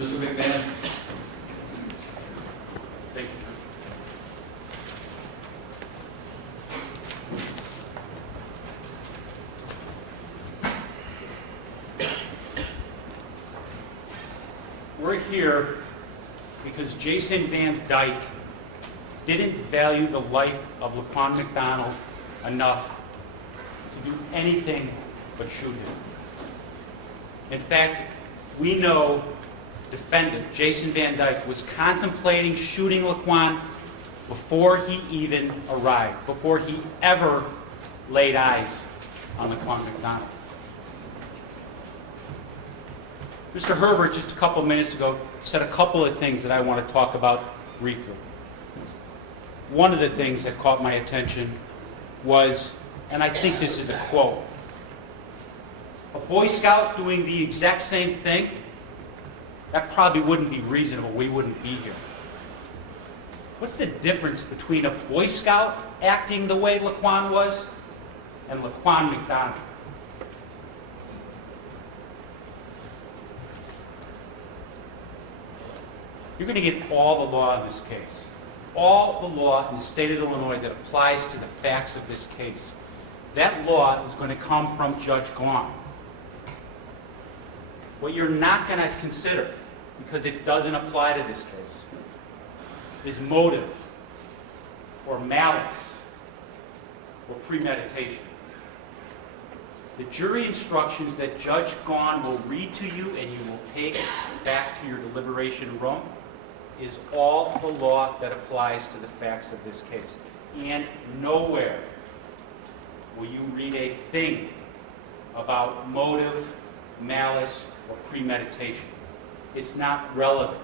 Mr. McMahon. Thank you. We're here because Jason Van Dyke didn't value the life of Laquan McDonald enough to do anything but shoot him. In fact, we know defendant Jason Van Dyke was contemplating shooting Laquan before he even arrived, before he ever laid eyes on Laquan McDonald. Mr. Herbert, just a couple minutes ago, said a couple of things that I want to talk about briefly. One of the things that caught my attention was, and I think this is a quote, a Boy Scout doing the exact same thing, that probably wouldn't be reasonable. We wouldn't be here. What's the difference between a Boy Scout acting the way Laquan was and Laquan McDonald? You're going to get all the law in this case. All the law in the state of Illinois that applies to the facts of this case. That law is going to come from Judge Glom. What you're not going to consider, because it doesn't apply to this case, is motive, or malice, or premeditation. The jury instructions that Judge Glom will read to you and you will take back to your deliberation room is all the law that applies to the facts of this case. And nowhere will you read a thing about motive, malice, or premeditation. It's not relevant.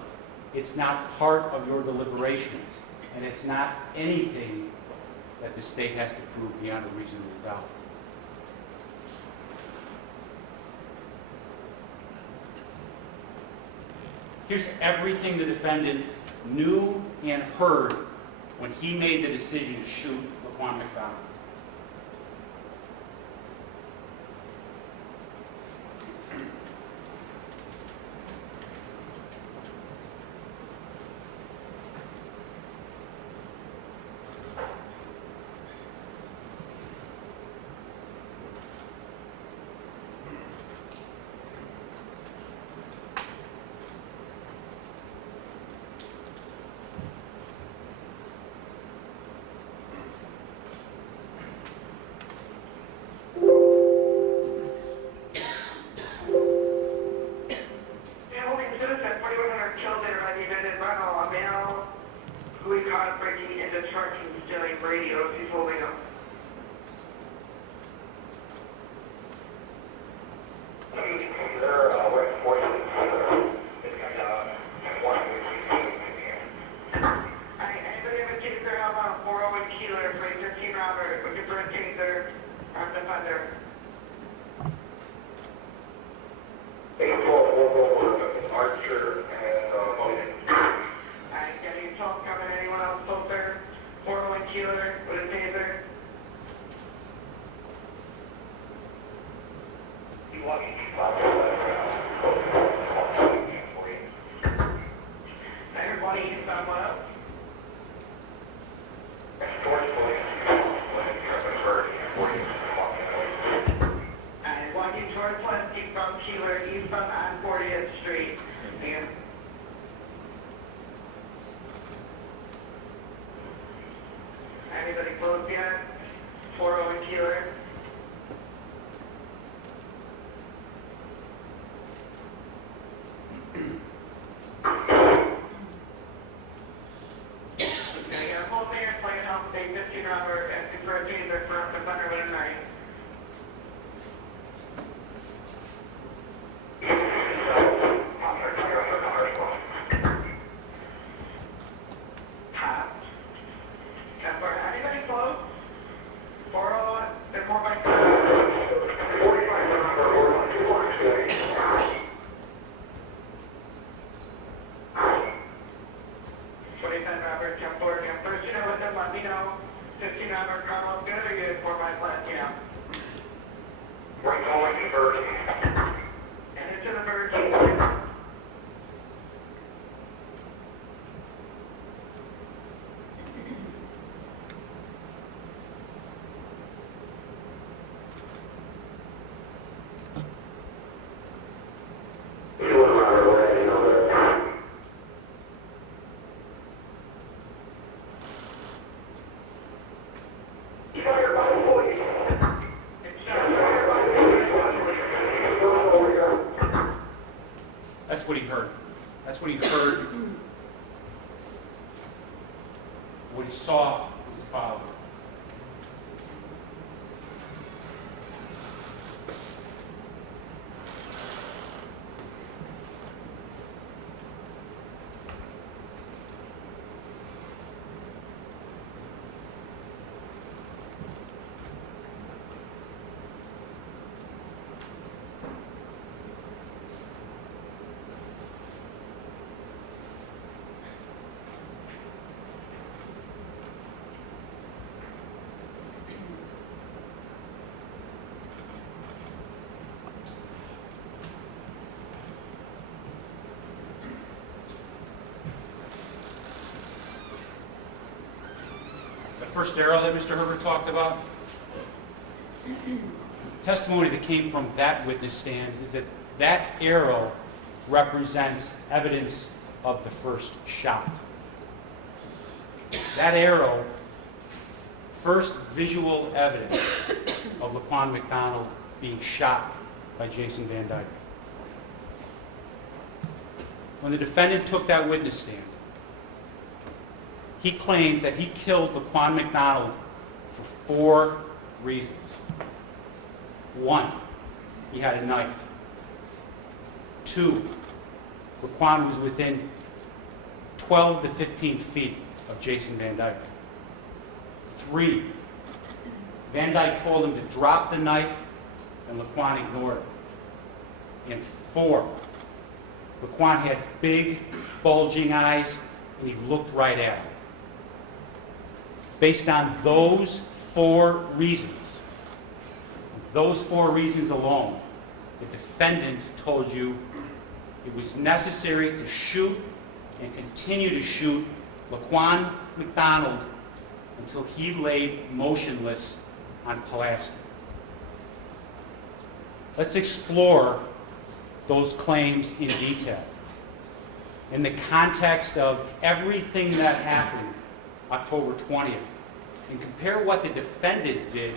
It's not part of your deliberations. And it's not anything that the state has to prove beyond a reasonable doubt. Here's everything the defendant knew and heard when he made the decision to shoot Laquan McDonald. Anybody close yet? 401 Keeler. Okay, got a whole man playing off a 15 robber asking for a taser for up to Thunder with a knife. That's what he heard. That's what he heard. What he saw was the following. First arrow that Mr. Herbert talked about, testimony that came from that witness stand is that that arrow represents evidence of the first shot. That arrow, first visual evidence of Laquan McDonald being shot by Jason Van Dyke. When the defendant took that witness stand, he claims that he killed Laquan McDonald for 4 reasons. 1, he had a knife. 2, Laquan was within 12 to 15 feet of Jason Van Dyke. 3, Van Dyke told him to drop the knife, and Laquan ignored it. And 4, Laquan had big, bulging eyes, and he looked right at him. Based on those 4 reasons alone, the defendant told you it was necessary to shoot and continue to shoot Laquan McDonald until he laid motionless on Pulaski. Let's explore those claims in detail in the context of everything that happened October 20th, and compare what the defendant did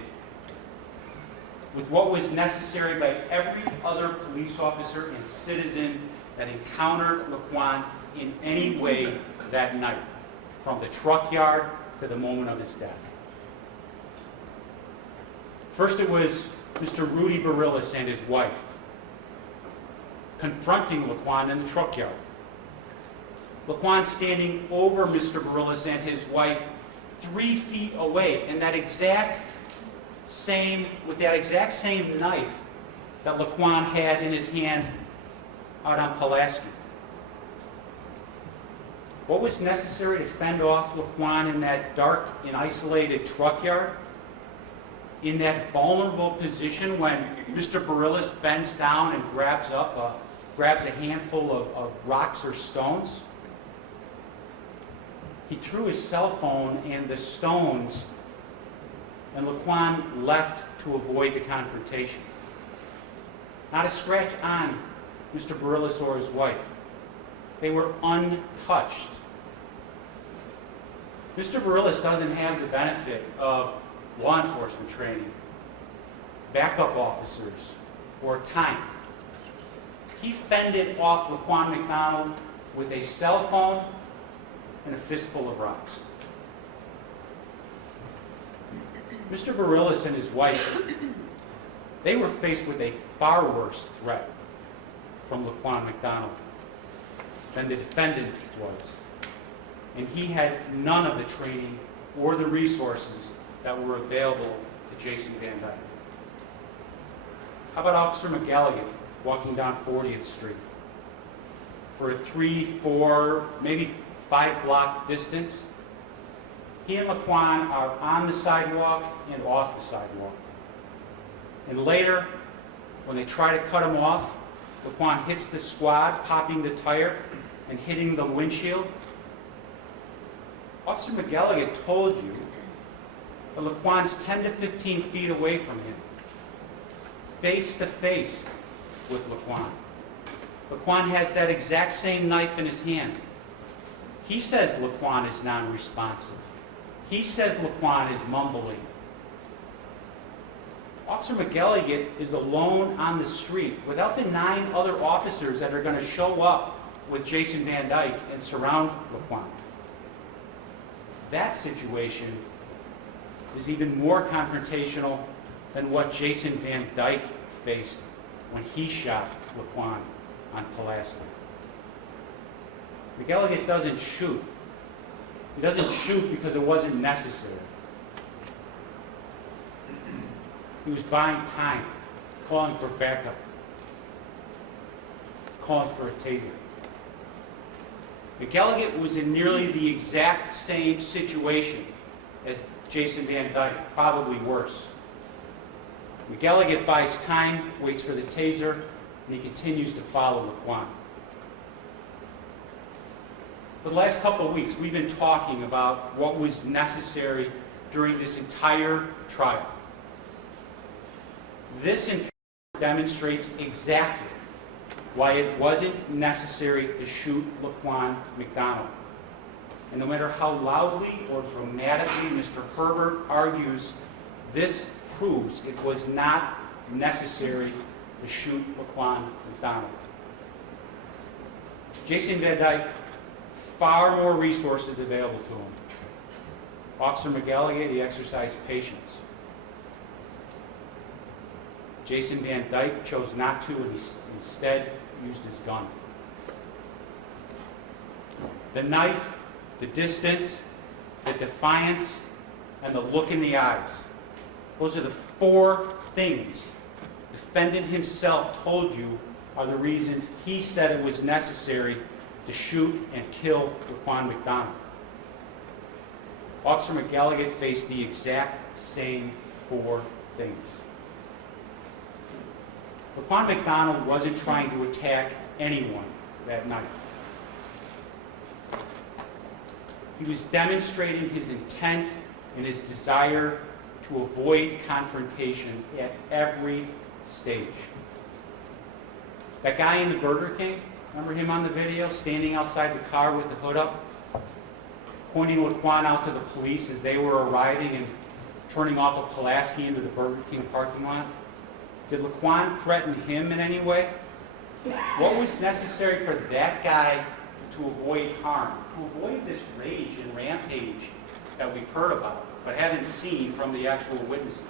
with what was necessary by every other police officer and citizen that encountered Laquan in any way that night, from the truck yard to the moment of his death. First, it was Mr. Rudy Barillas and his wife confronting Laquan in the truck yard. Laquan standing over Mr. Barillas and his wife 3 feet away, and with that exact same knife that Laquan had in his hand out on Pulaski. What was necessary to fend off Laquan in that dark and isolated truck yard? In that vulnerable position when Mr. Barillas bends down and grabs a handful of rocks or stones? He threw his cell phone and the stones, and Laquan left to avoid the confrontation. Not a scratch on Mr. Barillas or his wife. They were untouched. Mr. Barillas doesn't have the benefit of law enforcement training, backup officers, or time. He fended off Laquan McDonald with a cell phone and a fistful of rocks. Mr. Barillas and his wife, they were faced with a far worse threat from Laquan McDonald than the defendant was. And he had none of the training or the resources that were available to Jason Van Dyke. How about Officer McGalligan walking down 40th Street? For a 3, 4, maybe 5 block distance, he and Laquan are on the sidewalk and off the sidewalk. And later, when they try to cut him off, Laquan hits the squad, popping the tire and hitting the windshield. Officer McGalligan told you that Laquan's 10 to 15 feet away from him, face to face with Laquan. Laquan has that exact same knife in his hand. He says Laquan is non-responsive. He says Laquan is mumbling. Officer McElligott is alone on the street without the 9 other officers that are going to show up with Jason Van Dyke and surround Laquan. That situation is even more confrontational than what Jason Van Dyke faced when he shot Laquan on Pulaski. McElligott doesn't shoot. He doesn't shoot because it wasn't necessary. He was buying time, calling for backup, calling for a taser. McElligott was in nearly the exact same situation as Jason Van Dyke, probably worse. McElligott buys time, waits for the taser, and he continues to follow Laquan. For the last couple of weeks, we've been talking about what was necessary during this entire trial. This encounter demonstrates exactly why it wasn't necessary to shoot Laquan McDonald. And no matter how loudly or dramatically Mr. Herbert argues, this proves it was not necessary to shoot Laquan McDonald. Jason Van Dyke, far more resources available to him. Officer McElligott, he exercised patience. Jason Van Dyke chose not to, and he instead used his gun. The knife, the distance, the defiance, and the look in the eyes. Those are the 4 things the defendant himself told you are the reasons he said it was necessary to shoot and kill Laquan McDonald. Officer McElligott faced the exact same 4 things. Laquan McDonald wasn't trying to attack anyone that night. He was demonstrating his intent and his desire to avoid confrontation at every stage. That guy in the Burger King, remember him on the video, standing outside the car with the hood up, pointing Laquan out to the police as they were arriving and turning off of Pulaski into the Burger King parking lot? Did Laquan threaten him in any way? What was necessary for that guy to avoid harm, to avoid this rage and rampage that we've heard about but haven't seen from the actual witnesses?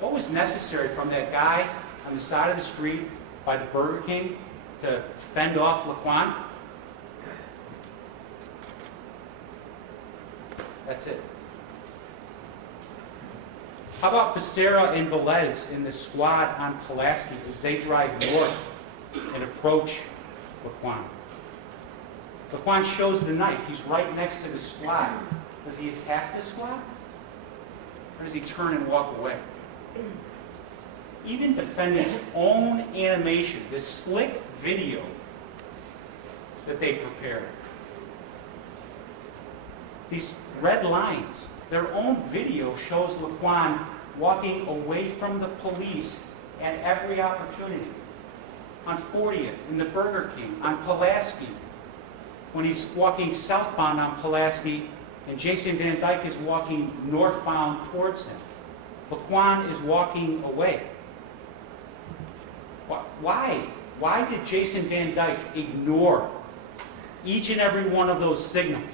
What was necessary from that guy on the side of the street by the Burger King to fend off Laquan? That's it. How about Becerra and Velez in the squad on Pulaski as they drive north and approach Laquan? Laquan shows the knife. He's right next to the squad. Does he attack the squad? Or does he turn and walk away? Even defendant's own animation, this slick video that they prepared, these red lines, their own video shows Laquan walking away from the police at every opportunity. On 40th, in the Burger King, on Pulaski, when he's walking southbound on Pulaski and Jason Van Dyke is walking northbound towards him. Laquan is walking away. Why? Why did Jason Van Dyke ignore each and every one of those signals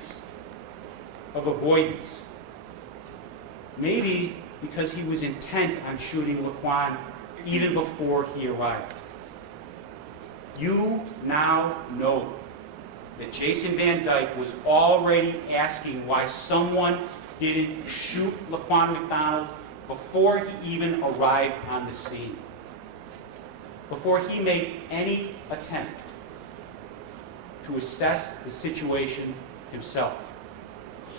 of avoidance? Maybe because he was intent on shooting Laquan even before he arrived. You now know that Jason Van Dyke was already asking why someone didn't shoot Laquan McDonald before he even arrived on the scene, before he made any attempt to assess the situation himself.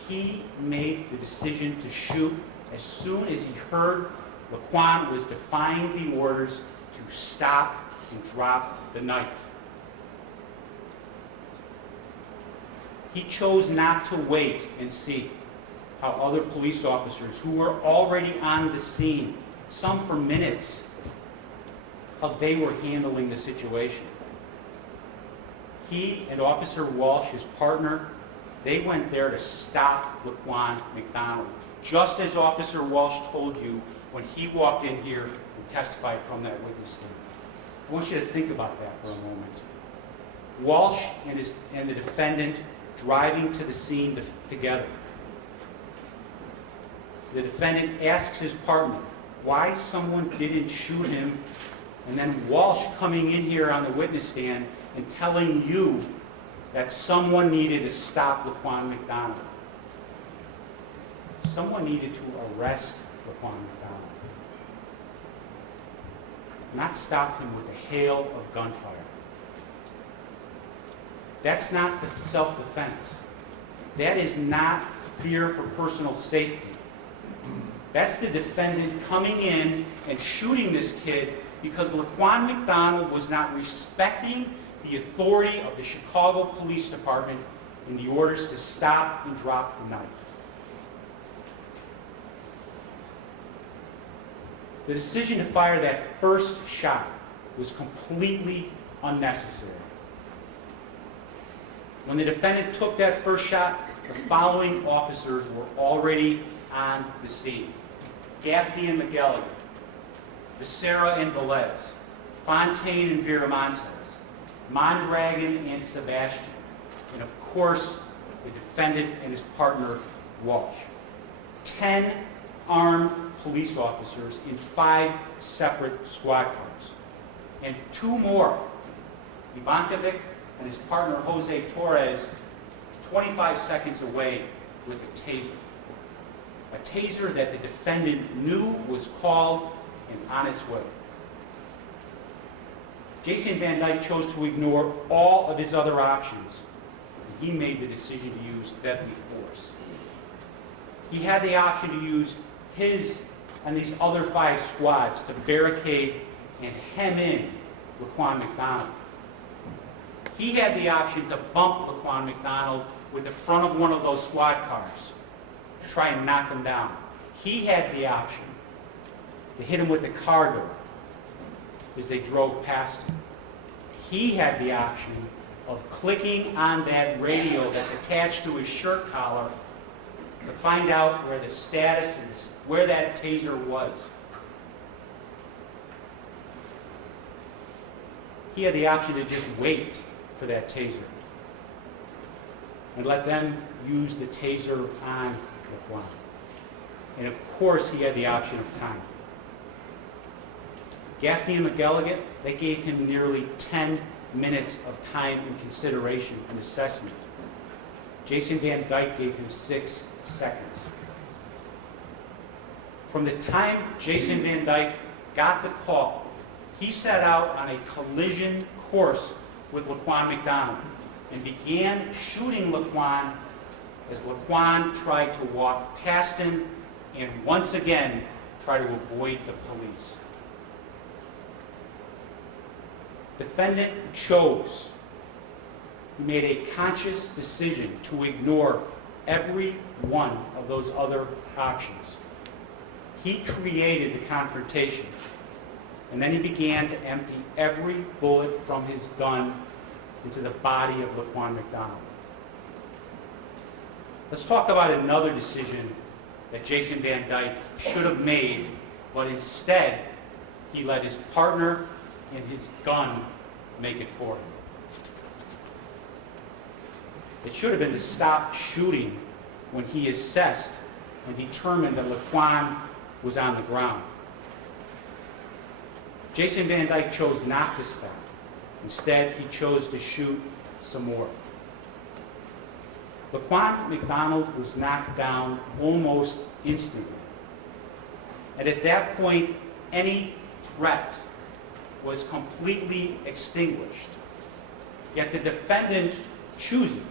He made the decision to shoot as soon as he heard Laquan was defying the orders to stop and drop the knife. He chose not to wait and see how other police officers who were already on the scene, some for minutes, how they were handling the situation. He and Officer Walsh, his partner, they went there to stop Laquan McDonald, just as Officer Walsh told you when he walked in here and testified from that witness stand. I want you to think about that for a moment. Walsh and the defendant driving to the scene together. The defendant asks his partner why someone didn't shoot him, and then Walsh coming in here on the witness stand and telling you that someone needed to stop Laquan McDonald. Someone needed to arrest Laquan McDonald. Not stop him with a hail of gunfire. That's not self-defense. That is not fear for personal safety. That's the defendant coming in and shooting this kid because Laquan McDonald was not respecting the authority of the Chicago Police Department in the orders to stop and drop the knife. The decision to fire that first shot was completely unnecessary. When the defendant took that first shot, the following officers were already on the scene: Gaffney and McElligott, Becerra and Velez, Fontaine and Viramontes, Mondragon and Sebastian, and of course, the defendant and his partner, Walsh. 10 armed police officers in 5 separate squad cars. And 2 more, Ivankovic and his partner, Jose Torres, 25 seconds away with a taser. A taser that the defendant knew was called and on its way. Jason Van Dyke chose to ignore all of his other options, and he made the decision to use deadly force. He had the option to use his and these other 5 squads to barricade and hem in Laquan McDonald. He had the option to bump Laquan McDonald with the front of one of those squad cars, try and knock him down. He had the option to hit him with the car door as they drove past him. He had the option of clicking on that radio that's attached to his shirt collar to find out where the status and where that taser was. He had the option to just wait for that taser and let them use the taser on Laquan. And of course, he had the option of time. Gaffney and McElligott, they gave him nearly 10 minutes of time in consideration and assessment. Jason Van Dyke gave him 6 seconds. From the time Jason Van Dyke got the call, he set out on a collision course with Laquan McDonald and began shooting Laquan as Laquan tried to walk past him and once again try to avoid the police. Defendant chose, he made a conscious decision to ignore every one of those other options. He created the confrontation, and then he began to empty every bullet from his gun into the body of Laquan McDonald. Let's talk about another decision that Jason Van Dyke should have made, but instead he let his partner and his gun make it for him. It should have been to stop shooting when he assessed and determined that Laquan was on the ground. Jason Van Dyke chose not to stop. Instead, he chose to shoot some more. Laquan McDonald was knocked down almost instantly. And at that point, any threat was completely extinguished. Yet the defendant chooses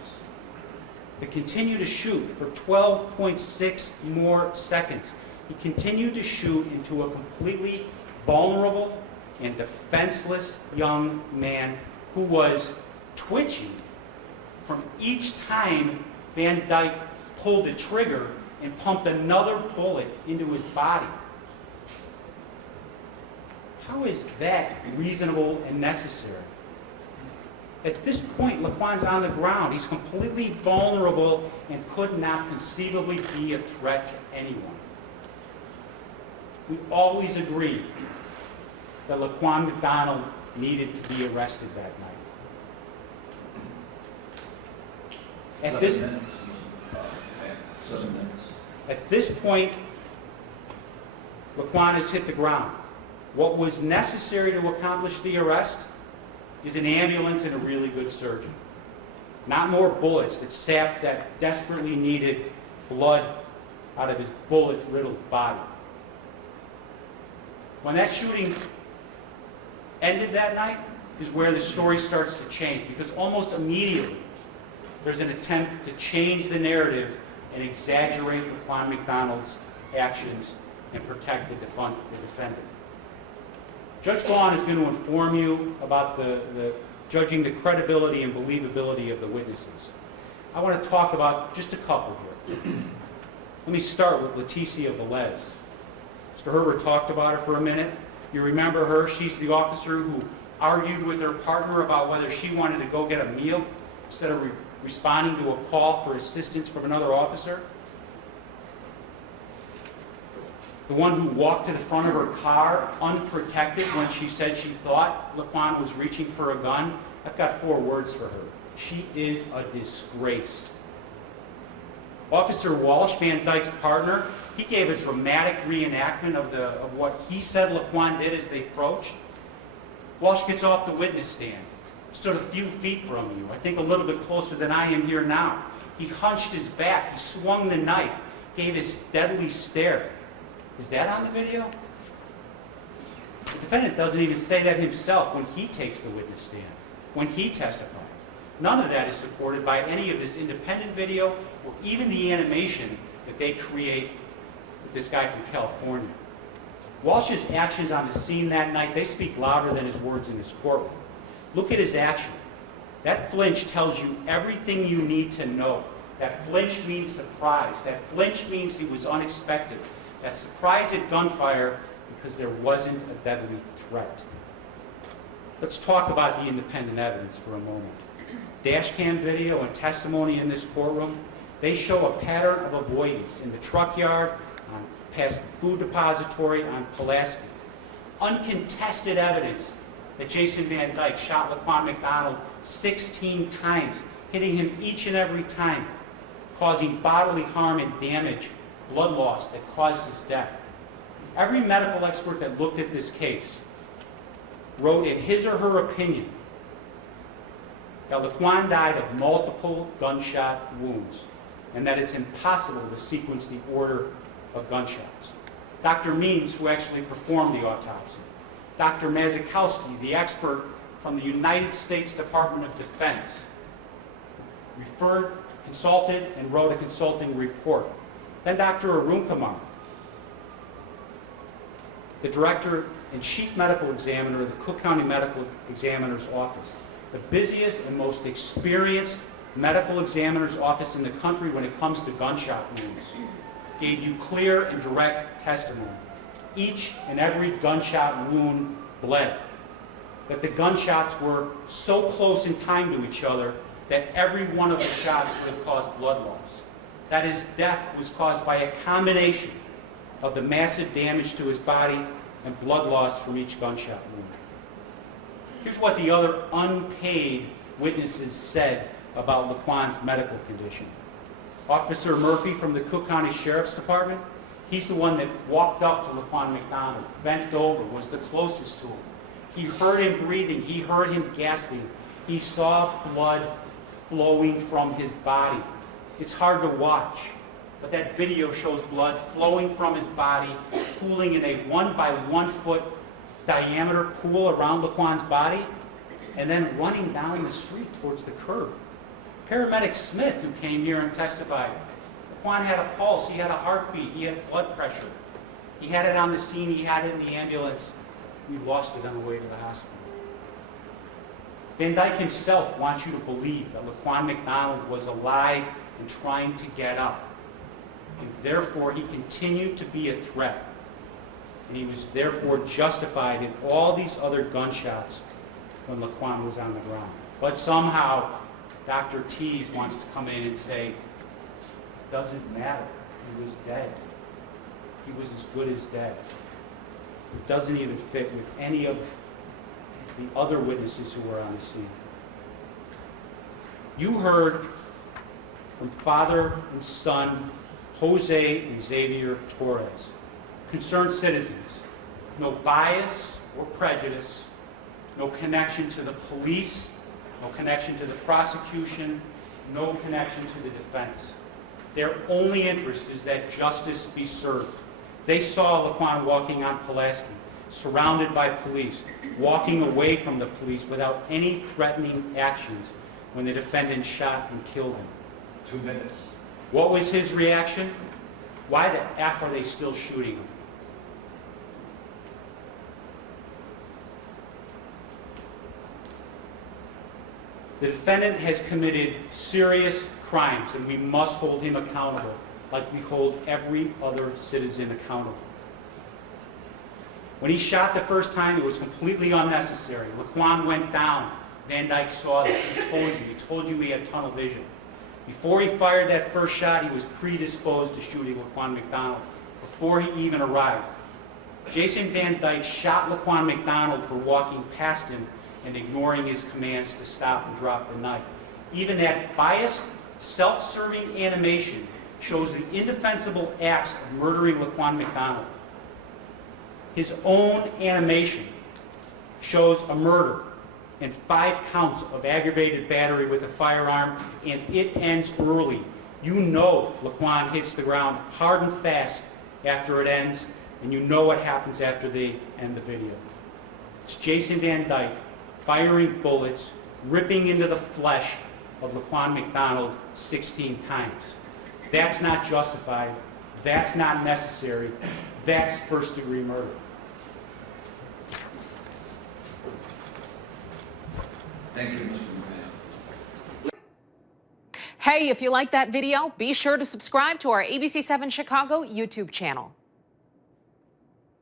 to continue to shoot for 12.6 more seconds. He continued to shoot into a completely vulnerable and defenseless young man who was twitching from each time Van Dyke pulled the trigger and pumped another bullet into his body. How is that reasonable and necessary? At this point, Laquan's on the ground. He's completely vulnerable and could not conceivably be a threat to anyone. we always agreed that Laquan McDonald needed to be arrested that night. At this point, Laquan has hit the ground. What was necessary to accomplish the arrest is an ambulance and a really good surgeon. Not more bullets that sapped that desperately needed blood out of his bullet-riddled body. When that shooting ended that night is where the story starts to change, because almost immediately there's an attempt to change the narrative and exaggerate Laquan McDonald's actions and protect the defendant. Judge Gaughan is going to inform you about judging the credibility and believability of the witnesses. I want to talk about just a couple here. Let me start with Leticia Velez. Mr. Herbert talked about her for a minute. You remember her? She's the officer who argued with her partner about whether she wanted to go get a meal instead of responding to a call for assistance from another officer. The one who walked to the front of her car unprotected when she said she thought Laquan was reaching for a gun. I've got 4 words for her. She is a disgrace. Officer Walsh, Van Dyke's partner, he gave a dramatic reenactment of what he said Laquan did as they approached. Walsh gets off the witness stand, stood a few feet from you, I think a little bit closer than I am here now. He hunched his back, he swung the knife, gave his deadly stare. Is that on the video? The defendant doesn't even say that himself when he takes the witness stand, when he testifies. None of that is supported by any of this independent video or even the animation that they create with this guy from California. Walsh's actions on the scene that night, they speak louder than his words in this courtroom. Look at his action. That flinch tells you everything you need to know. That flinch means surprise. That flinch means he was unexpected. That surprise at gunfire because there wasn't a deadly threat. Let's talk about the independent evidence for a moment. Dash cam video and testimony in this courtroom, they show a pattern of avoidance in the truck yard, past the food depository on Pulaski. Uncontested evidence that Jason Van Dyke shot Laquan McDonald 16 times, hitting him each and every time, causing bodily harm and damage, blood loss that caused his death. Every medical expert that looked at this case wrote in his or her opinion that Laquan died of multiple gunshot wounds and that it's impossible to sequence the order of gunshots. Dr. Means, who actually performed the autopsy, Dr. Mazikowski, the expert from the United States Department of Defense, consulted and wrote a consulting report. Then Dr. Arun Kumar, the director and chief medical examiner of the Cook County Medical Examiner's Office, the busiest and most experienced medical examiner's office in the country when it comes to gunshot wounds, gave you clear and direct testimony. Each and every gunshot wound bled. That the gunshots were so close in time to each other that every one of the shots would have caused blood loss. That his death was caused by a combination of the massive damage to his body and blood loss from each gunshot wound. Here's what the other unpaid witnesses said about Laquan's medical condition. Officer Murphy from the Cook County Sheriff's Department, he's the one that walked up to Laquan McDonald, bent over, was the closest to him. He heard him breathing, he heard him gasping. He saw blood flowing from his body. It's hard to watch, but that video shows blood flowing from his body, pooling in a 1 by 1 foot diameter pool around Laquan's body, and then running down the street towards the curb. Paramedic Smith, who came here and testified, Laquan had a pulse, he had a heartbeat, he had blood pressure. He had it on the scene, he had it in the ambulance. We lost it on the way to the hospital. Van Dyke himself wants you to believe that Laquan McDonald was alive and trying to get up. And therefore, he continued to be a threat. And he was therefore justified in all these other gunshots when Laquan was on the ground. But somehow, Dr. Tees wants to come in and say, it doesn't matter. He was dead. He was as good as dead. It doesn't even fit with any of the other witnesses who were on the scene. You heard from father and son, Jose and Xavier Torres, concerned citizens. No bias or prejudice, no connection to the police, no connection to the prosecution, no connection to the defense. Their only interest is that justice be served. They saw Laquan walking on Pulaski, surrounded by police, walking away from the police without any threatening actions when the defendant shot and killed him. 2 minutes. What was his reaction? Why the F are they still shooting him? The defendant has committed serious crimes, and we must hold him accountable, like we hold every other citizen accountable. When he shot the first time, it was completely unnecessary. Laquan went down. Van Dyke saw this. He told you he had tunnel vision. Before he fired that first shot, he was predisposed to shooting Laquan McDonald before he even arrived. Jason Van Dyke shot Laquan McDonald for walking past him and ignoring his commands to stop and drop the knife. Even that biased, self-serving animation shows the indefensible acts of murdering Laquan McDonald. His own animation shows a murder and 5 counts of aggravated battery with a firearm, and it ends early. You know Laquan hits the ground hard and fast after it ends, and you know what happens after they end the video. It's Jason Van Dyke firing bullets, ripping into the flesh of Laquan McDonald 16 times. That's not justified. That's not necessary. That's first-degree murder. Thank you, Mr. McMahon. Hey, if you like that video, be sure to subscribe to our ABC7 Chicago YouTube channel.